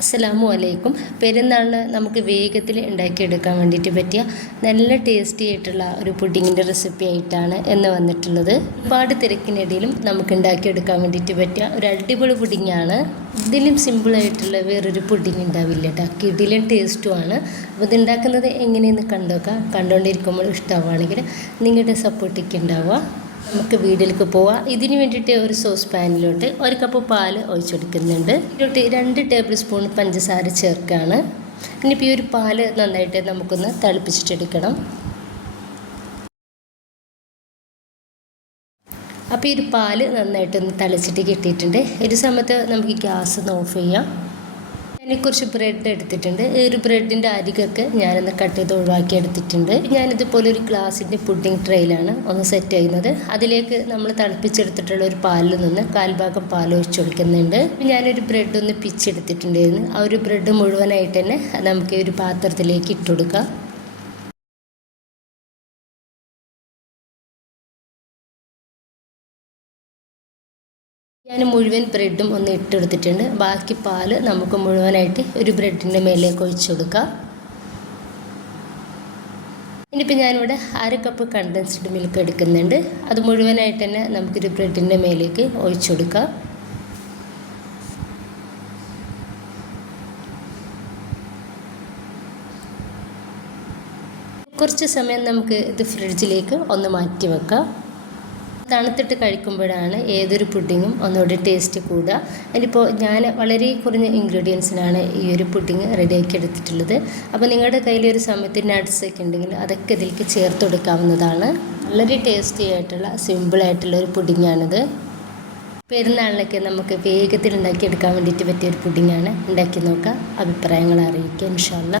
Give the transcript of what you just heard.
അസ്സലാമു അലൈക്കും. പെരുന്നാളിന് നമുക്ക് വേഗത്തിൽ ഉണ്ടാക്കിയെടുക്കാൻ വേണ്ടിയിട്ട് പറ്റിയ നല്ല ടേസ്റ്റി ആയിട്ടുള്ള ഒരു പുഡിങ്ങിൻ്റെ റെസിപ്പി ആയിട്ടാണ് എന്ന് വന്നിട്ടുള്ളത്. ഒരുപാട് തിരക്കിനിടയിലും നമുക്ക് ഉണ്ടാക്കിയെടുക്കാൻ വേണ്ടിയിട്ട് പറ്റിയ ഒരു അടിപൊളി പുഡിങ്ങാണ്. ഇതിലും സിമ്പിളായിട്ടുള്ള വേറൊരു പുഡിങ് ഉണ്ടാവില്ല കേട്ടോ. കിടിലൻ ടേസ്റ്റുമാണ്. അപ്പോൾ ഇത് ഉണ്ടാക്കുന്നത് എങ്ങനെയെന്ന് കണ്ടോക്കാം. കണ്ടുകൊണ്ടിരിക്കുമ്പോൾ ഇഷ്ടമാവുകയാണെങ്കിൽ നിങ്ങളുടെ സപ്പോർട്ടൊക്കെ ഉണ്ടാവുക. നമുക്ക് വീട്ടിലേക്ക് പോവാം. ഇതിന് വേണ്ടിയിട്ട് ഒരു സോസ് പാനിലോട്ട് 1 കപ്പ് പാല് ഒഴിച്ചെടുക്കുന്നുണ്ട്. ഇതിലോട്ട് 2 ടേബിൾ സ്പൂൺ പഞ്ചസാര ചേർക്കുകയാണ്. ഇനിയിപ്പോൾ ഈ ഒരു പാല് നന്നായിട്ട് നമുക്കൊന്ന് തിളപ്പിച്ചിട്ടെടുക്കണം. അപ്പോൾ ഈ ഒരു പാല് നന്നായിട്ടൊന്ന് തിളച്ചിട്ട് കിട്ടിയിട്ടുണ്ട്. ഒരു സമയത്ത് നമുക്ക് ഗ്യാസ് ഒന്ന് ഓഫ് ചെയ്യാം. ഞാൻ കുറച്ച് ബ്രെഡ് എടുത്തിട്ടുണ്ട്. ഈ ഒരു ബ്രെഡിൻ്റെ അരികൊക്കെ ഞാനൊന്ന് കട്ട് ചെയ്ത് ഒഴിവാക്കി എടുത്തിട്ടുണ്ട്. ഞാനിതുപോലെ ഒരു ഗ്ലാസിൻ്റെ പുഡിംഗ് ട്രെയിലാണ് ഒന്ന് സെറ്റ് ചെയ്യുന്നത്. അതിലേക്ക് നമ്മൾ തിളപ്പിച്ചെടുത്തിട്ടുള്ള ഒരു പാലിൽ നിന്ന് 1/4 ഭാഗം പാൽ ഒഴിച്ച് കൊടുക്കുന്നുണ്ട്. ഞാനൊരു ബ്രെഡ് ഒന്ന് പിച്ചെടുത്തിട്ടുണ്ടായിരുന്നു. ആ ഒരു ബ്രെഡ് മുഴുവനായിട്ട് തന്നെ നമുക്ക് ഒരു പാത്രത്തിലേക്ക് ഇട്ട് കൊടുക്കാം. ഞാൻ മുഴുവൻ ബ്രെഡും ഒന്ന് ഇട്ടെടുത്തിട്ടുണ്ട്. ബാക്കി പാല് നമുക്ക് മുഴുവനായിട്ട് ഒരു ബ്രെഡിൻ്റെ മേലേക്ക് ഒഴിച്ചു കൊടുക്കാം. ഇനിയിപ്പോൾ ഞാനിവിടെ 1/2 കപ്പ് കണ്ടൻസ്ഡ് മിൽക്ക് എടുക്കുന്നുണ്ട്. അത് മുഴുവനായിട്ട് തന്നെ നമുക്കൊരു ബ്രെഡിൻ്റെ മേലേക്ക് ഒഴിച്ചു കൊടുക്കാം. കുറച്ച് സമയം നമുക്ക് ഇത് ഫ്രിഡ്ജിലേക്ക് ഒന്ന് മാറ്റി വെക്കാം. തണുത്തിട്ട് കഴിക്കുമ്പോഴാണ് ഏതൊരു പുഡിങ്ങും ഒന്നുകൂടി ടേസ്റ്റ് കൂടുക. അതിലിപ്പോൾ ഞാൻ വളരെ കുറഞ്ഞ ഇൻഗ്രീഡിയൻസിനാണ് ഈ ഒരു പുഡിങ് റെഡിയാക്കി എടുത്തിട്ടുള്ളത്. അപ്പോൾ നിങ്ങളുടെ കയ്യിൽ ഒരു സമയത്ത് നട്ട്സൊക്കെ ഉണ്ടെങ്കിൽ അതൊക്കെ ഇതിലേക്ക് ചേർത്ത് കൊടുക്കാവുന്നതാണ്. വളരെ ടേസ്റ്റി ആയിട്ടുള്ള സിമ്പിളായിട്ടുള്ള ഒരു പുഡിങ്ങാണിത്. പെരുന്നാളിനൊക്കെ നമുക്ക് വേഗത്തിൽ ഉണ്ടാക്കിയെടുക്കാൻ വേണ്ടിയിട്ട് പറ്റിയൊരു പുഡിങ്ങാണ്. ഉണ്ടാക്കി നോക്കാം, അഭിപ്രായങ്ങൾ അറിയിക്കുക ഇൻഷാ അല്ലാ.